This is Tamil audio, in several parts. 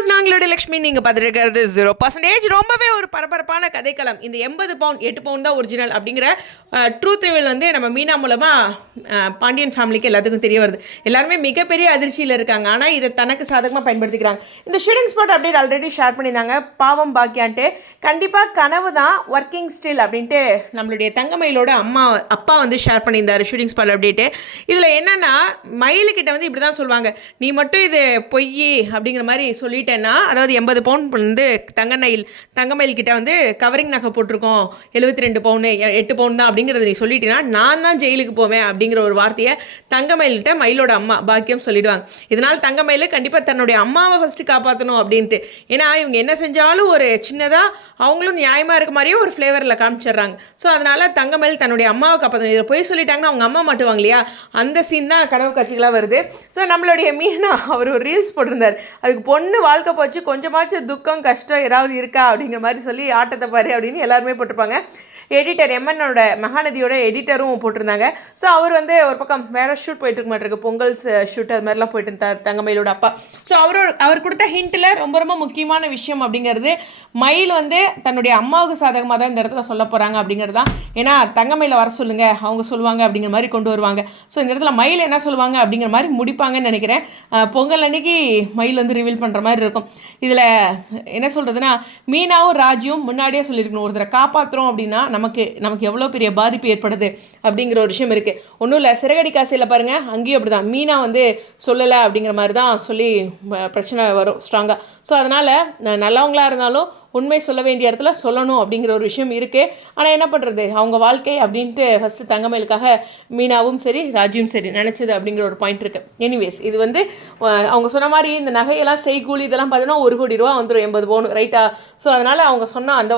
வியூவர்ஸ் நாங்களோட லக்ஷ்மி நீங்கள் பார்த்துருக்கிறது ஜீரோ பர்சன்டேஜ் ரொம்பவே ஒரு பரபரப்பான கதைக்களம். இந்த எண்பது பவுன் எட்டு பவுன் தான் ஒரிஜினல் அப்படிங்கிற ட்ரூத் ரிவல் வந்து நம்ம மீனா மூலமாக பாண்டியன் ஃபேமிலிக்கு எல்லாத்துக்கும் தெரிய வருது. எல்லாருமே மிகப்பெரிய அதிர்ச்சியில் இருக்காங்க. ஆனால் இதை தனக்கு சாதகமாக பயன்படுத்திக்கிறாங்க. இந்த shooting spot update already share பண்ணியிருந்தாங்க. பாவம் பாக்கியான்ட்டு. கண்டிப்பாக கனவு தான் ஒர்க்கிங் ஸ்டில் அப்படின்ட்டு நம்மளுடைய தங்கமயிலோட அம்மா அப்பா வந்து ஷேர் பண்ணியிருந்தாரு ஷூட்டிங் ஸ்பாட் அப்டேட்டு இதில் என்னென்னா மயிலுக்கிட்ட வந்து இப்படி தான் சொல்லுவாங்க. நீ மட்டும் இது பொய் அப்படிங்கிற மாதிரி சொல்லிட்டேன்னா அதாவது எண்பது பவுன் வந்து தங்க நயில் தங்கமயில் கிட்ட வந்து கவரிங் நகை போட்டிருக்கோம். எழுபத்தி ரெண்டு பவுனு எட்டு பவுன் தான் அப்படிங்கிறத நீ சொல்லிட்டீங்கன்னா நான் தான் ஜெயிலுக்கு போவேன் அப்படிங்கிற ஒரு வார்த்தையை தங்கமயில்கிட்ட மயிலோட அம்மா பாக்கியம் சொல்லிடுவாங்க. இதனால் தங்கமயில் கண்டிப்பாக தன்னுடைய அம்மாவை ஃபஸ்ட்டு காப்பாற்றணும் அப்படின்ட்டு. ஏன்னா இவங்க என்ன செஞ்சாலும் ஒரு சின்னதாக அவங்களும் நியாயமாக இருக்க மாதிரியே ஒரு ஃப்ளேவரில் காமிச்சிடுறாங்க. ஸோ அதனால் தங்கமயில் தன்னுடைய அம்மாவை காப்பாற்றணும் இதை போய் சொல்லிட்டாங்கன்னா அவங்க அம்மா மாட்டுவாங்க இல்லையா? அந்த சீன் தான் கனவு காட்சிகளாக வருது. ஸோ நம்மளுடைய மீனா அவர் ஒரு ரீல்ஸ் போட்டிருந்தார். அதுக்கு பொண்ணு வாழ்க்கை போச்சு கொஞ்சமாச்சும் துக்கம் கஷ்டம் ஏதாவது இருக்கா அப்படிங்கிற மாதிரி சொல்லி ஆட்டத்தை பாரு அப்படின்னு எல்லாருமே போட்டிருப்பாங்க. எடிட்டர் எம்என்னோட மகாநதியோட எடிட்டரும் போட்டிருந்தாங்க. ஸோ அவர் வந்து ஒரு பக்கம் வேற ஷூட் போயிட்டு இருக்க மாட்டிருக்கு. பொங்கல் ஷூட் அது மாதிரிலாம் போயிட்டு இருந்தார் தங்கமயிலோட அப்பா. ஸோ அவரோட அவர் கொடுத்த ஹிண்ட்டில் ரொம்ப ரொம்ப முக்கியமான விஷயம் அப்படிங்கிறது மயில் வந்து தன்னுடைய அம்மாவுக்கு சாதகமாக தான் இந்த இடத்துல சொல்ல போகிறாங்க அப்படிங்கிறது தான். ஏன்னா தங்கமயில வர சொல்லுங்க அவங்க சொல்லுவாங்க அப்படிங்கிற மாதிரி கொண்டு வருவாங்க. ஸோ இந்த இடத்துல மயில் என்ன சொல்லுவாங்க அப்படிங்கிற மாதிரி முடிப்பாங்கன்னு நினைக்கிறேன். பொங்கல் அன்னைக்கு மயில் வந்து ரிவீல் பண்ணுற மாதிரி இருக்கும். இதில் என்ன சொல்கிறதுனா மீனாவும் ராஜியும் முன்னாடியே சொல்லியிருக்கணும். ஒருத்தரை காப்பாற்றுறோம் அப்படின்னா நமக்கு நமக்கு எவ்வளோ பெரிய பாதிப்பு ஏற்படுது அப்படிங்கிற ஒரு விஷயம் இருக்குது ஒன்றும் இல்லை சிறகடி காசியில் பாருங்கள் அங்கேயும் அப்படி தான் மீனா வந்து சொல்லலை அப்படிங்கிற மாதிரி தான் சொல்லி பிரச்சனை வரும் ஸ்ட்ராங்காக ஸோ அதனால் நல்லவங்களாக இருந்தாலும் உண்மை சொல்ல வேண்டிய இடத்துல சொல்லணும் அப்படிங்கிற ஒரு விஷயம் இருக்குது ஆனால் என்ன பண்ணுறது அவங்க வாழ்க்கை அப்படின்ட்டு ஃபஸ்ட்டு தங்கமயிலுக்காக மீனாவும் சரி ராஜியும் சரி நினச்சது அப்படிங்கிற ஒரு பாயிண்ட் இருக்குது எனிவேஸ் இது வந்து அவங்க சொன்ன மாதிரி இந்த நகையெல்லாம் செய்கூலி இதெல்லாம் பார்த்தீங்கன்னா ஒரு கோடி ரூபா வந்துடும் எண்பது பவுன் ரைட்டா ஸோ அதனால் அவங்க சொன்ன அந்த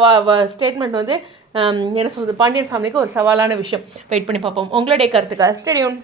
ஸ்டேட்மெண்ட் வந்து என்ன சொல்கிறது பாண்டியன் ஃபேமிலிக்கு ஒரு சவாலான விஷயம். வெயிட் பண்ணி பார்ப்போம். உங்களுடைய கருத்துக்காக ஸ்டேடியம்